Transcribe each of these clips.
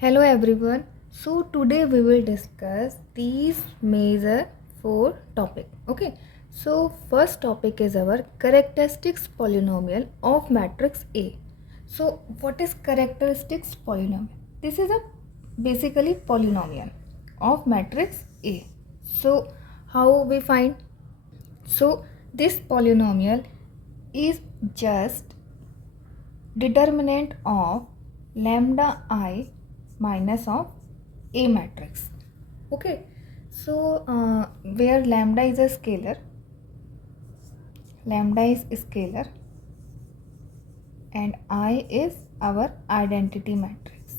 Hello everyone. So today we will discuss these major four topics. Okay. So first topic is our characteristics polynomial of matrix A. So what is characteristics polynomial? This is a basically polynomial of matrix A. So how we find? So this polynomial is just determinant of lambda I minus of A matrix. Okay, so where lambda is a scalar, and I is our identity matrix.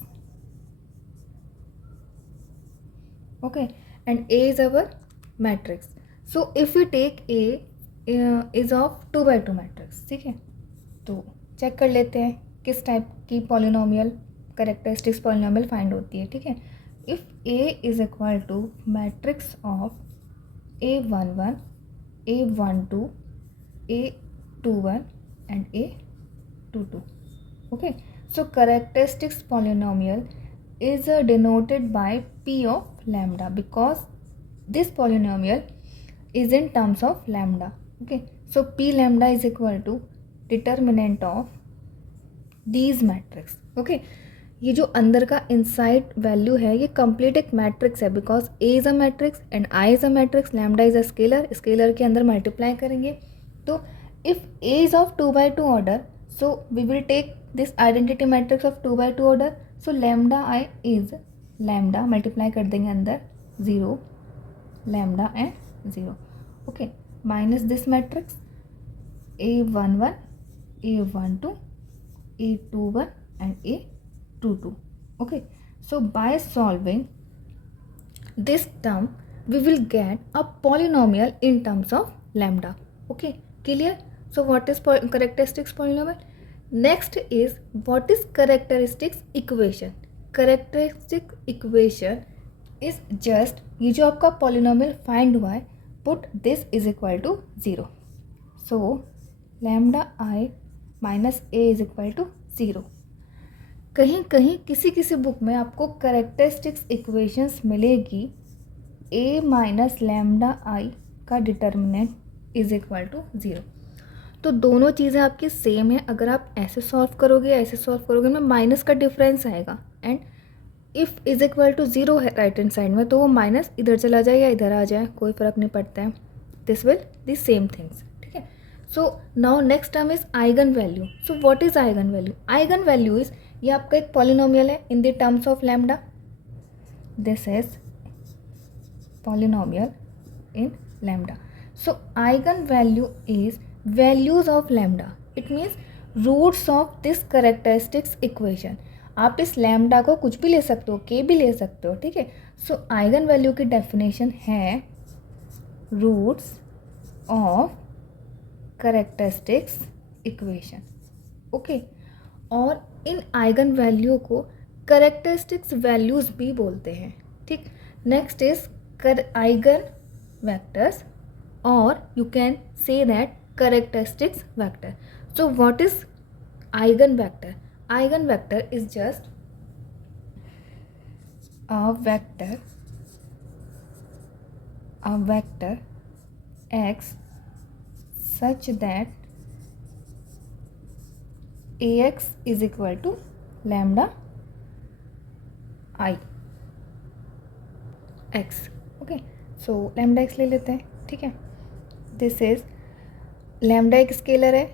Okay, and A is our matrix. So if we take A is of 2 by 2 matrix, ठीक है, तो check कर लेते हैं किस type की polynomial characteristics polynomial find होती है. ठीक है, if A is equal to matrix of A11, A12, A21 and A22. Okay, so characteristics polynomial is denoted by P of lambda because this polynomial is in terms of lambda. Okay, so P lambda is equal to determinant of these matrix. Okay, ये जो अंदर का inside value है ये complete एक matrix है because A is a matrix and I is a matrix, lambda is a scalar, scalar के अंदर मल्टीप्लाई करेंगे. तो if A is of 2 by 2 order, so we will take this identity matrix of 2 by 2 order. So lambda I is lambda, multiply कर देंगे अंदर 0, lambda and 0. Okay, minus this matrix A11, A12, A21 and A22. Okay, so by solving this term we will get a polynomial in terms of lambda. Okay, clear? So what is characteristics polynomial? Next is what is characteristics equation. Characteristic equation is just ये जो आपका polynomial find हुआ है, put this is equal to 0. So lambda I minus a is equal to 0. कहीं कहीं किसी किसी book में आपको करेक्टरिस्टिक्स इक्वेशंस मिलेगी a माइनस लैम्डा आई का डिटर्मिनेंट इज इक्वल टू 0. तो दोनों चीज़ें आपकी सेम है. अगर आप ऐसे सॉल्व करोगे ऐसे सॉल्व करोगे में माइनस का डिफरेंस आएगा and if is equal to 0 है राइट हैंड साइड में तो वो माइनस इधर चला जाए या इधर आ जाए कोई फ़र्क नहीं पड़ता है. This will the same things. ठीक है, so now next term is eigen value. So what is eigen value? Eigen value is ये आपका एक पॉलिनोमियल है in the terms of lambda. This is polynomial in lambda. So eigen value is values of lambda. It means roots of this characteristics equation. आप इस lambda को कुछ भी ले सकते हो, के भी ले सकते हो. ठीक है, सो आइगन वैल्यू की डेफिनेशन है roots of characteristics equation. Okay, और इन आइगन वैल्यू को करेक्टरिस्टिक्स वैल्यूज भी बोलते हैं. ठीक, नेक्स्ट इज आइगन वेक्टर्स और you can say that characteristics vector. So what is eigen vector? Eigen vector is just a vector x such that ax is equal to lambda I x. Okay, so lambda x ले लेते हैं. ठीक है, this is lambda एक scalar है,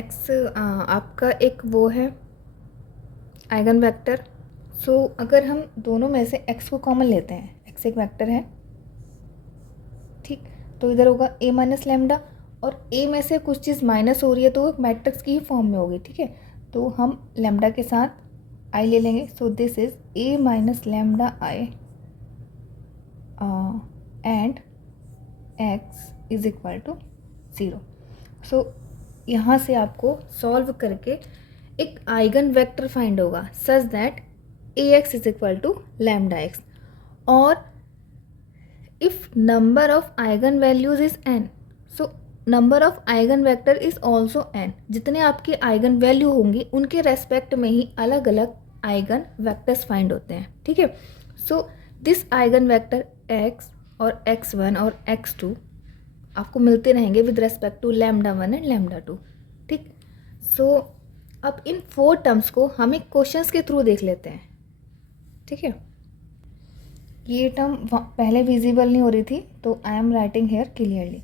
x आपका एक वो है आइगन वेक्टर. सो अगर हम दोनों में से x को कॉमन लेते हैं, x एक वेक्टर है. ठीक, तो इधर होगा a माइनस लैम्डा और a में से कुछ चीज़ माइनस हो रही है तो वो मैट्रिक्स की ही फॉर्म में होगी. ठीक है, तो हम लैम्डा के साथ i ले लेंगे. So this is a minus lambda I and x is equal to 0. सो यहाँ से आपको सॉल्व करके एक आइगन वेक्टर फाइंड होगा such that ax is equal to lambda x. और if number of eigen values is n, so number of eigen vector is also n. जितने आपके आइगन वैल्यू होंगी उनके रेस्पेक्ट में ही अलग अलग आइगन वेक्टर्स फाइंड होते हैं, ठीक है। So this eigen vector x और x1 और x2 आपको मिलते रहेंगे विद रेस्पेक्ट टू λ1 एंड λ2, ठीक। सो अब इन 4 टर्म्स को हम एक क्वेश्चंस के थ्रू देख लेते हैं, ठीक है। ये टर्म पहले विजिबल नहीं हो रही थी, तो I am writing here clearly.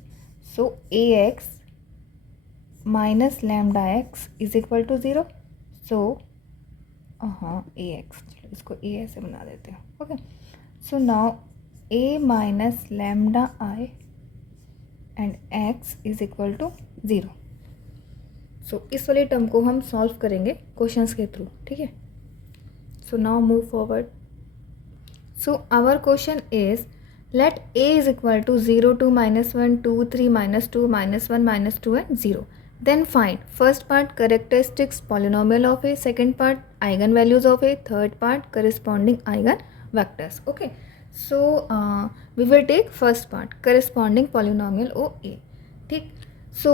So ax minus lambda X is equal to 0। So ax, चलो इसको a ऐसे बना देते हैं, okay. So now a minus lambda I and x is equal to 0। सो इस वाले टर्म को हम सॉल्व करेंगे क्वेश्चंस के थ्रू, ठीक है। So now move forward. So our question is, let a is equal to 0, 2, -1, 2, 3, -2, -1, -2 and 0. Then find first part characteristics polynomial of a, second part eigenvalues of a, third part corresponding eigenvectors. Okay. So we will take first part corresponding polynomial OA. ठीक. So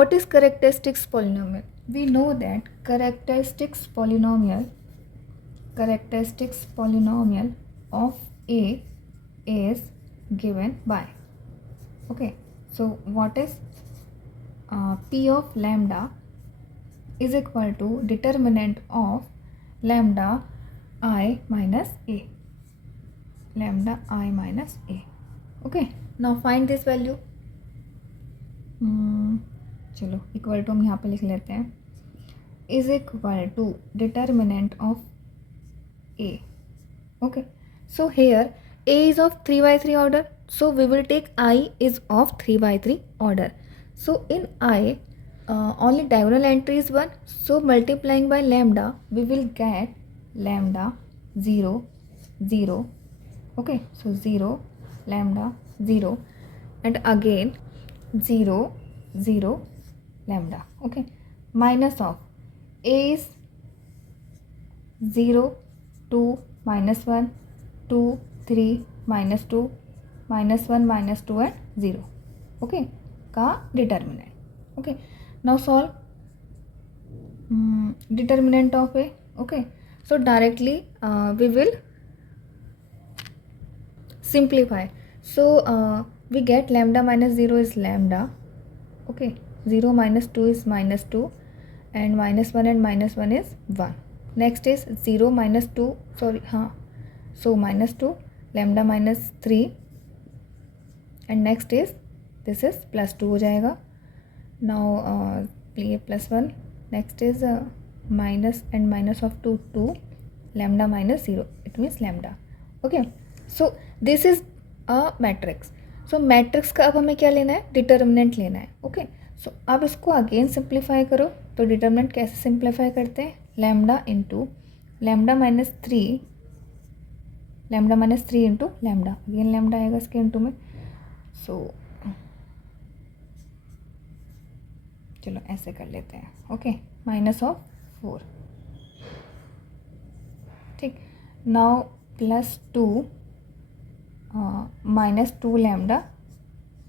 what is characteristics polynomial? We know that characteristics polynomial of a is given by, okay. So what is p of lambda is equal to determinant of lambda I minus a, okay. Now find this value. चलो equal to हम यहाँ पे लिख लेते हैं, is equal to determinant of a, okay. So here a is of 3 by 3 order, so we will take I is of 3 by 3 order. So in I only diagonal entry is 1, so multiplying by lambda we will get lambda 0 0, okay. So 0 lambda 0 and again 0 0 lambda, okay. Minus of a is 0 2 -1 2 3 -2 -1 -2 and 0, okay, का determinant, okay. Now solve determinant of a, okay. So directly we will simplify. So we get lambda minus 0 is lambda, okay. 0 minus 2 is -2 and -1 and -1 is 1. Next is 0 minus 2, sorry, so -2 lambda minus 3 and next is this is plus 2 हो जाएगा. Now ये +1, next is minus and minus of 2 2 lambda minus 0, it means lambda, okay. So this is a matrix. So matrix का अब हमें क्या लेना है, determinant लेना है, ओके. सो अब इसको अगेन सिंप्लीफाई करो, तो डिटर्मिनेंट कैसे सिंप्लीफाई करते हैं, lambda into lambda minus 3 into lambda, again lambda आएगा इसके इंटू में. सो चलो ऐसे कर लेते हैं, ओके. -4, ठीक. Now +2 -2 lambda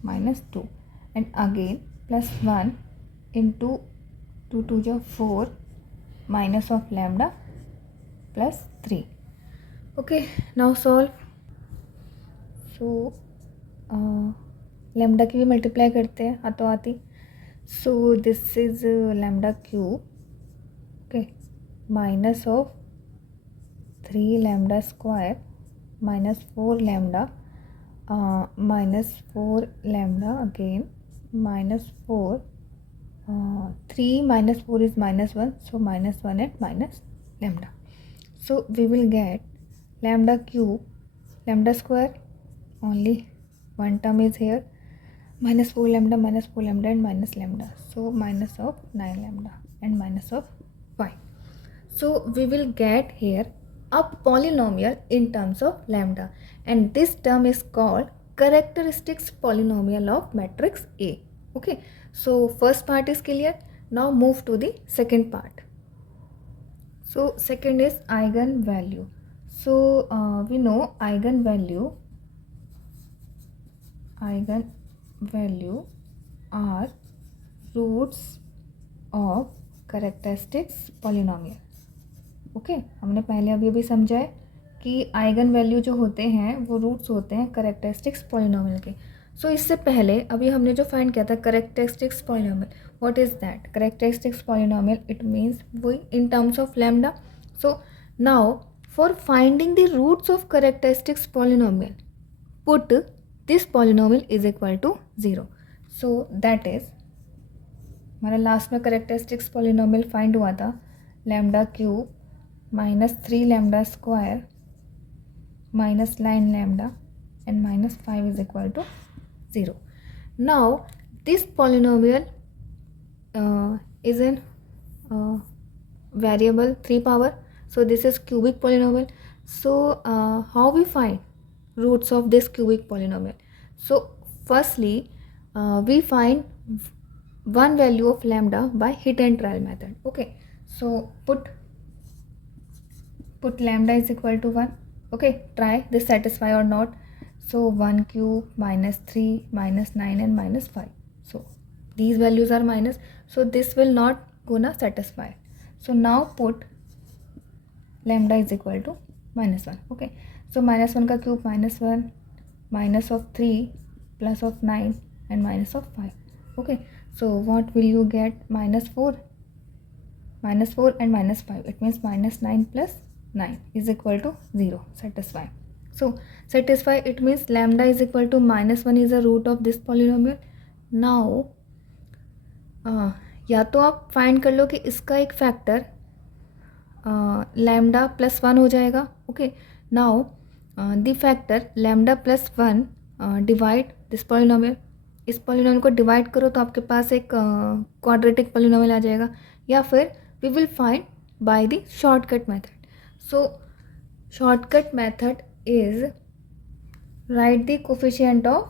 -2 and again +1 into 2 2 जो 4 minus of lambda +3, okay. Now solve. So lambda की भी मल्टीप्लाई करते हैं हाथों हाथी. सो this is lambda cube, okay, minus of 3 lambda square -4 lambda -4 lambda again -4 3 -4 is -1, so -1 and minus lambda. So we will get lambda cube, lambda square, only one term is here, -4 lambda and minus lambda, so minus of 9 lambda and minus of 5. So we will get here a polynomial in terms of lambda, and this term is called characteristics polynomial of matrix A, okay. So first part is clear. Now move to the second part. So second is eigenvalue. So we know eigenvalue are roots of characteristics polynomial, okay, हमने पहले अभी समझा है कि eigen value जो होते हैं वो रूट्स होते हैं करेक्टरिस्टिक्स पॉलिनोमियल के। सो इससे पहले अभी हमने जो फाइंड किया था characteristics polynomial, what is that? Characteristics polynomial it means वही in terms of lambda. So now for finding the roots of characteristics polynomial put this polynomial is equal to 0। So that is हमारा last में characteristics polynomial find हुआ था lambda cube minus 3 lambda square minus 9 lambda and minus 5 is equal to 0. Now this polynomial is in variable 3 power, so this is cubic polynomial. So how we find roots of this cubic polynomial? So firstly we find one value of lambda by hit and trial method. Okay, so put lambda is equal to 1. Okay, try this satisfy or not. So 1 cube minus 3 minus 9 and minus 5. So these values are minus, so this will not gonna satisfy. So now put lambda is equal to minus 1. Okay, so minus 1 ka cube minus 1, minus of 3 plus of 9 and minus of 5. Okay, so what will you get? Minus 4 and minus 5, it means minus 9 plus 9 is equal to 0. Satisfy. So satisfy, it means lambda is equal to minus 1 is a root of this polynomial. Now या तो आप find कर लो कि इसका एक factor lambda plus 1 हो जाएगा. Okay, now the factor lambda plus 1 divide this polynomial. इस पॉलिनोमियल को डिवाइड करो तो आपके पास एक क्वाड्रेटिक पॉलिनोमियल आ जाएगा, या फिर we will find by the shortcut method. So shortcut method is write the coefficient of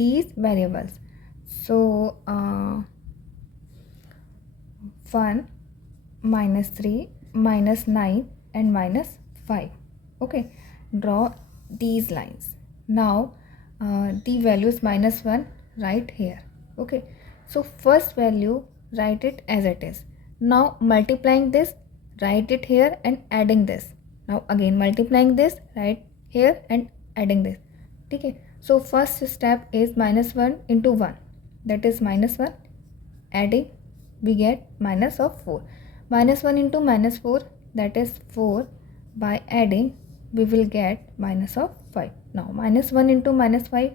these variables. So 1 minus 3 minus 9 and minus 5. Okay, draw these lines. Now the value is minus 1 right here. Okay, so first value write it as it is. Now multiplying this, write it here and adding this. Now again multiplying this, write here and adding this. Okay, so first step is minus 1 into 1, that is minus 1, adding we get minus of 4. Minus 1 into minus 4, that is 4, by adding we will get minus of 5. Now minus 1 into minus 5,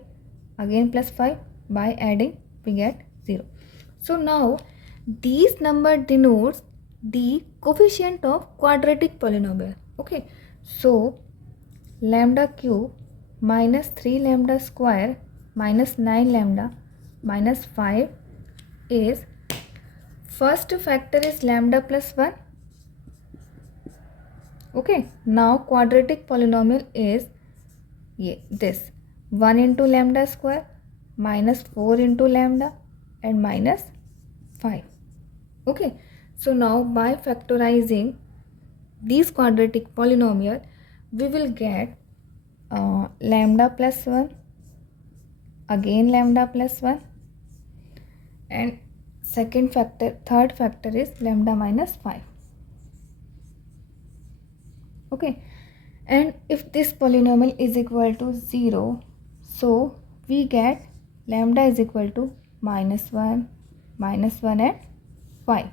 again plus 5, by adding we get 0. So now these number denotes the coefficient of quadratic polynomial. Okay, so lambda cube minus 3 lambda square minus 9 lambda minus 5 is, first factor is lambda plus 1. Okay, now quadratic polynomial is this 1 into lambda square minus 4 into lambda and minus 5. Okay, so now by factorizing these quadratic polynomial we will get lambda plus 1, again lambda plus 1, and third factor is lambda minus 5. Okay, and if this polynomial is equal to 0, so we get lambda is equal to minus 1 and 5.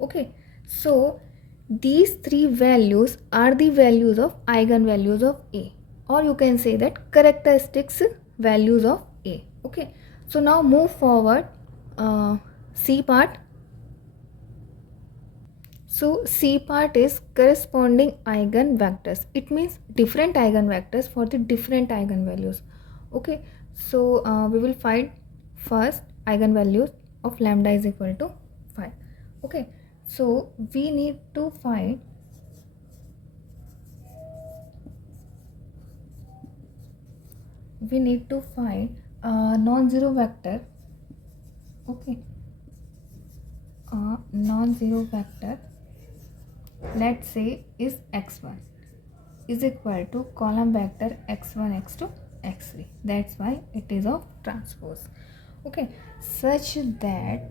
Okay, so these three values are the values of eigenvalues of A, or you can say that characteristics values of A. Okay, so now move forward. C part. So C part is corresponding eigenvectors. It means different eigenvectors for the different eigenvalues. Okay, so we will find first eigenvalues of lambda is equal to 5. Okay, so we need to find non-zero vector. Okay, non-zero vector, let's say is x1 is equal to column vector x1 x2 x3. That's why it is of transpose. Okay, such that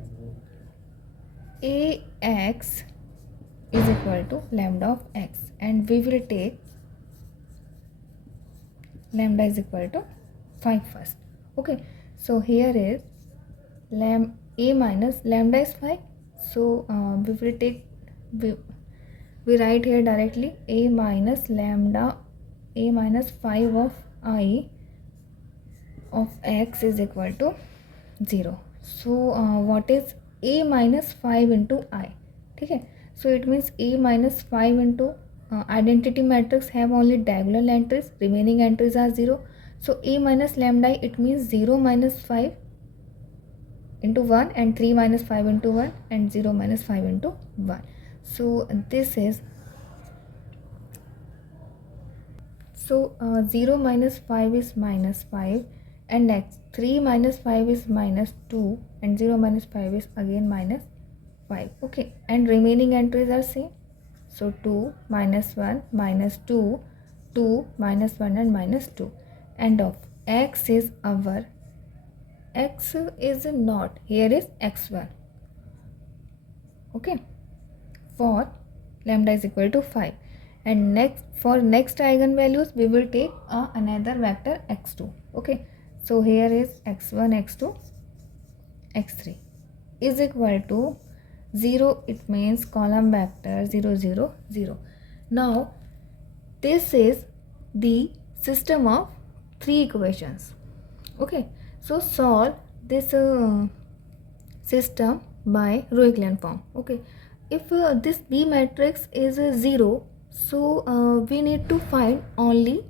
ax is equal to lambda of x, and we will take lambda is equal to 5 first. Okay, so here is a minus lambda is 5, so we will take we write here directly a minus lambda, a minus 5 of I of x is equal to 0. So what is a minus 5 into I? ठीक है, so it means a minus 5 into identity matrix have only diagonal entries, remaining entries are 0. So a minus lambda I, it means 0 minus 5 into 1 and 3 minus 5 into 1 and 0 minus 5 into 1. So this is 0 minus 5 is minus 5, and next 3 minus 5 is minus 2 and 0 minus 5 is again minus 5. Okay, and remaining entries are same. So 2 minus 1 minus 2, 2 minus 1 and minus 2, and of x is our x is not, here is x1. Okay, for lambda is equal to 5, and next for next eigenvalues we will take another vector x2. Okay, so here is x1, x2, x3 is equal to 0, it means column vector 0 0 0. Now this is the system of 3 equations. Okay, so solve this system by row echelon form. Okay, if this B matrix is 0, so we need to find only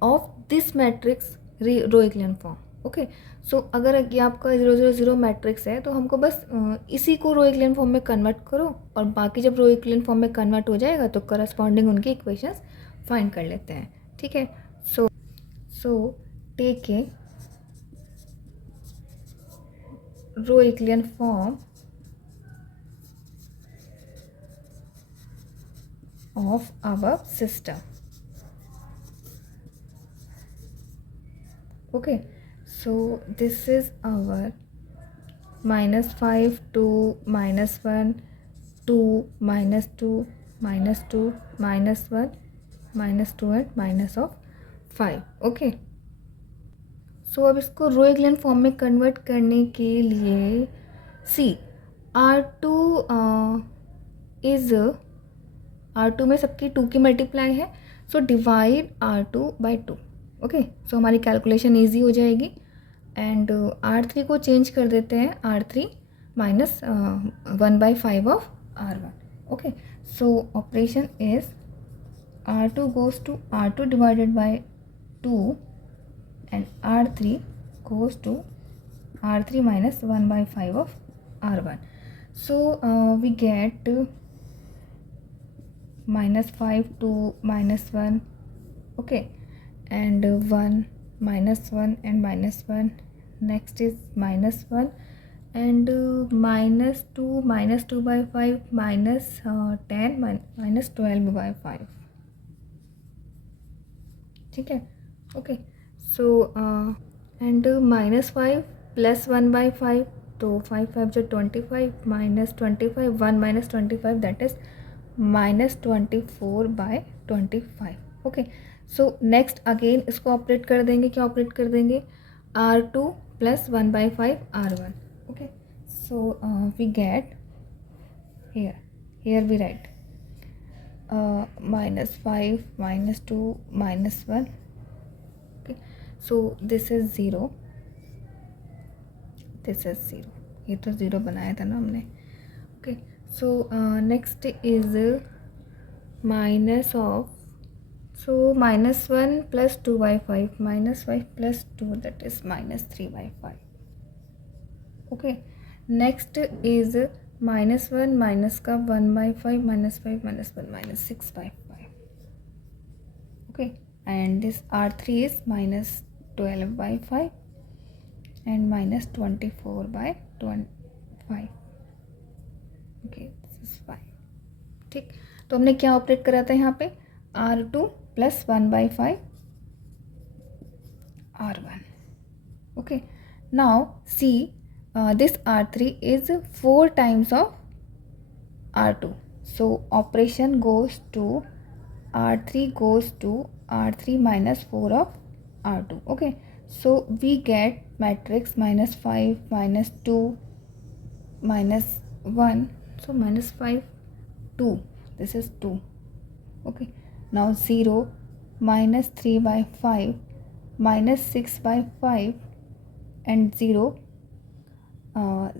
of this matrix row echelon form. Okay, so अगर ये आपका 0 0 0 matrix है तो हमको बस इसी को रो echelon form में कन्वर्ट करो, और बाकी जब रो echelon फॉर्म में कन्वर्ट हो जाएगा तो करस्पॉन्डिंग उनकी इक्वेशंस फाइंड कर लेते हैं. ठीक है, so take a row echelon form of our system. Okay, so this is our minus 5 2 minus 1 2 minus 2 minus 2 minus 1 minus 2 and minus of 5. Okay, सो अब इसको रो echelon फॉर्म में कन्वर्ट करने के लिए सी R2 इज R2 में सबकी 2 की मल्टीप्लाई है, so divide R2 by 2. Okay, so हमारी कैलकुलेशन ईजी हो जाएगी, एंड R3 को चेंज कर देते हैं R3 minus 1/5 of R1. Okay, so operation is R2 goes to R2 divided by 2 and R3 goes to R3 minus 1/5 of R1. So we get minus 5 2 minus 1. Okay, and 1 minus 1 and minus 1. Next is minus 1 and minus 2 by 5 minus 10 minus 12/5. ठीक है, okay, so and minus 5 plus 1/5, तो 5 5 जो 25 minus 25 1 minus 25 that is minus 24/25. Okay, so next again इसको operate कर देंगे, क्या operate कर देंगे, R2 plus 1/5 R1. Okay, so we get here we write minus 5 minus 2 minus 1. Okay, so this is 0, this is 0, ये तो 0 बनाया था ना हमने. Okay, so next is minus of, so minus 1 plus 2/5 minus 5 plus 2 that is minus 3/5. Okay, next is minus 1 minus का 1/5 minus 5 minus 1 minus 6/5. Okay, and this R3 is minus 12/5 and minus 24/25. Okay, this is 5. ठीक, तो हमने क्या operate करा था यहाँ पे, R2 plus 1/5 R1. Okay, now see this R3 is 4 times of R2. So operation goes to R3 goes to R3 minus 4 of R2. Okay, so we get matrix minus 5 minus 2 minus 1. So minus 5 2, this is 2. Okay, now 0 minus 3 by 5 minus 6 by 5 and 0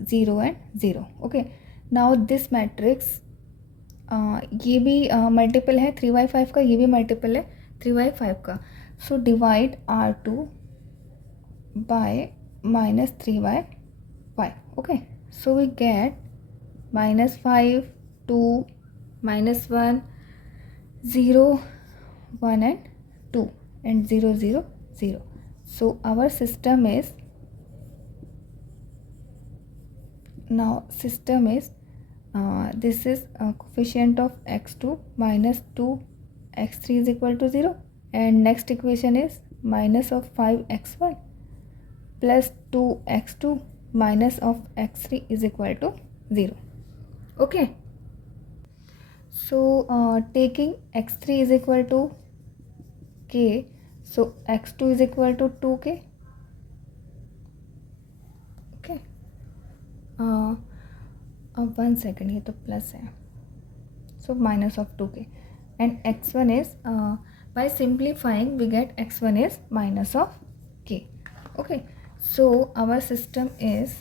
0 and 0. Okay, now this matrix ये भी multiple है 3/5 का, ये भी multiple है 3/5 का. So divide R2 by minus 3/5. Okay, so we get minus 5 2 minus 1 0 1 and 2 and 0 0 0. So our system is this is coefficient of x2 minus 2 x3 is equal to 0, and next equation is minus of 5x1 plus 2x2 minus of x3 is equal to 0. Okay, so taking x3 is equal to k, so x2 is equal to 2k. Okay, अब 1 second, ये तो plus है, so minus of 2k and x1 is by simplifying we get x1 is minus of k. Okay, so our system is,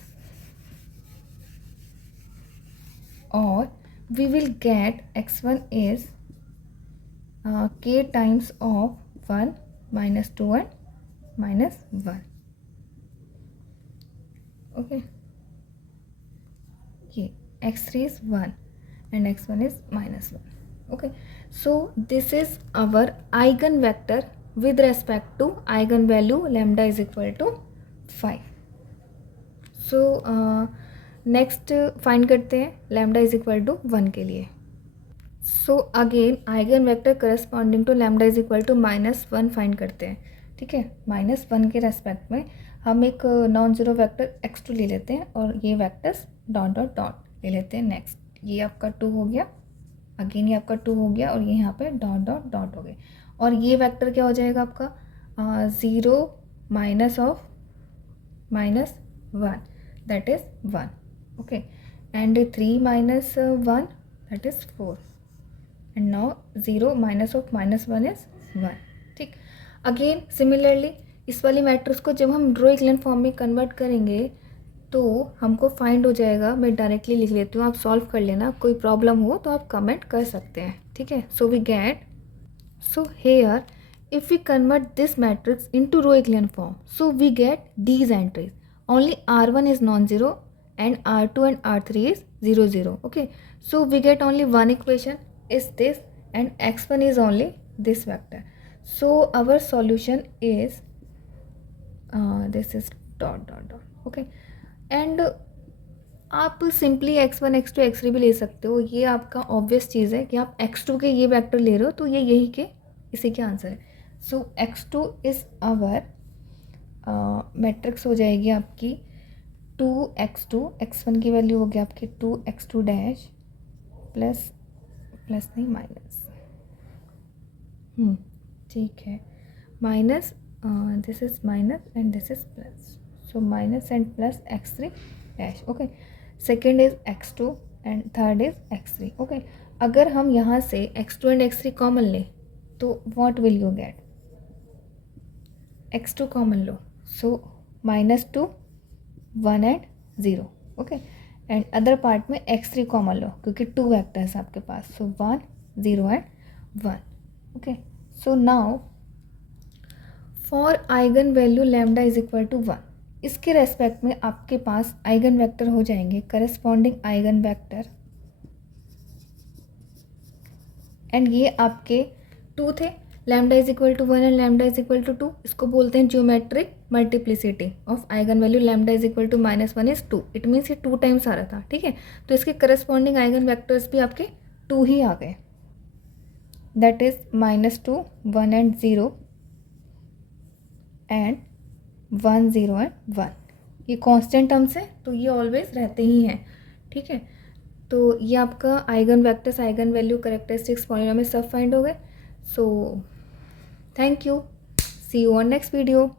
और we will get x1 is k times of 1 minus 2 and minus 1. Okay, ये x3 is 1 and x1 is minus 1. Okay, so this is our eigenvector with respect to eigenvalue lambda is equal to 5. So next find करते हैं lambda is equal to 1 के लिए. So again eigen vector corresponding to lambda is equal to -1 find करते हैं. ठीक है, -1 के respect में हम एक नॉन ज़ीरो वेक्टर x2 ले लेते हैं और ये वेक्टर्स डॉट डॉट डॉट ले लेते हैं. नेक्स्ट ये आपका 2 हो गया, अगेन ये आपका 2 हो गया और ये यहाँ पे डॉट डॉट डॉट हो गए. और ये वेक्टर क्या हो जाएगा आपका 0 minus of -1 that is 1. Okay, and 3 minus 1 that is 4, and now 0 minus of -1 is 1. ठीक, अगेन सिमिलरली इस वाली मैट्रिक्स को जब हम रो इक्विवेलेंट फॉर्म में कन्वर्ट करेंगे तो हमको फाइंड हो जाएगा. मैं डायरेक्टली लिख लेती हूँ, आप सॉल्व कर लेना. कोई प्रॉब्लम हो तो आप कमेंट कर सकते हैं. ठीक है, so we get, so here if we convert this matrix into row equivalent form, so we get these entries. Only R1 is non zero and R2 and R3 is 0 0. Okay, so we get only one equation is this, and x1 is only this vector. So our solution is this is dot dot dot. Okay, and आप simply x1 x2 x3 भी ले सकते हो. ये आपका obvious चीज़ है कि आप x2 के ये वेक्टर ले रहे हो तो ये यही के इसी के आंसर है. सो x2 इज़ आवर मैट्रिक्स हो जाएगी आपकी 2x2, x1 की वैल्यू हो गया आपकी 2x2 डैश प्लस नहीं माइनस, ठीक है, minus this is minus and this is plus, so minus and plus x3 dash. Okay, second is x2 and third is x3. Okay, अगर हम यहाँ से x2 एंड x3 कॉमन लें तो what will you get, x2 common लो, so -2 1 and 0. Okay, and other part में x3 common लो क्योंकि 2 वेक्टर्स आपके पास, so 1 0 and 1. Okay, so now for eigen value lambda is equal to 1, इसके respect में आपके पास आइगन वेक्टर हो जाएंगे करस्पॉन्डिंग आइगन वेक्टर, एंड ये आपके 2 थे. Lambda is equal to 1 and lambda is equal to 2, इसको बोलते हैं geometric multiplicity of eigen value lambda is equal to -1 is 2. It means ये 2 टाइम्स आ रहा था. ठीक है, तो इसके करस्पॉन्डिंग आइगन वेक्टर्स भी आपके 2 ही आ गए, that is -2 1 and 0 and 1 0 and 1. ये कांस्टेंट टर्म्स है तो ये ऑलवेज रहते ही हैं. ठीक है, तो ये आपका eigen vectors, eigen value, characteristics, polynomial सब फाइंड हो गए. So thank you, see you on next video.